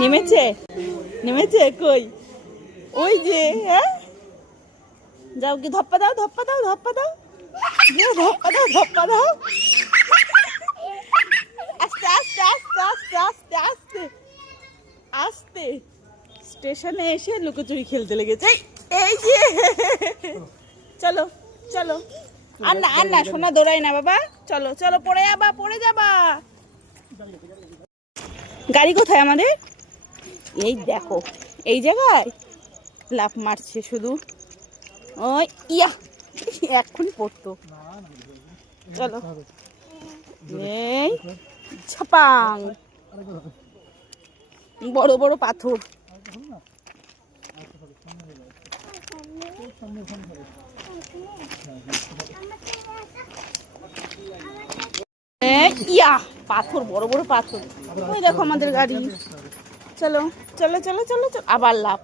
নেমেছে নেমেছে কই? ওই যে, হ্যাঁ, যাও কি ধপ্পা দাও, ধপ্পা দাও, ধপ্পা দাও, ধপ্পা দাও, ধপ্পা দাও। আস্তে আস্তে আস্তে আস্তে আস্তে আস্তে আস্তে। স্টেশনে এসে লুকোচুরি খেলতে লেগেছে। এই যে, চলো চলো। আর না আর না, সোনা দৌড়াই না বাবা। চলো চলো, পড়ে যাবা, পড়ে যাবা। গাড়ি কোথায় আমাদের? এই দেখো, এই জায়গায় লাফ মারছে শুধু। ওই ইয়া, এক্ষুনি পড়তো। চলো, এই ছাপাং, বড় বড় পাথর। ইয়া, পাথর, বড় বড় পাথর। ওই দেখো আমাদের গাড়ি। চলো চলো চলো চলো চলো, আবার লাফ।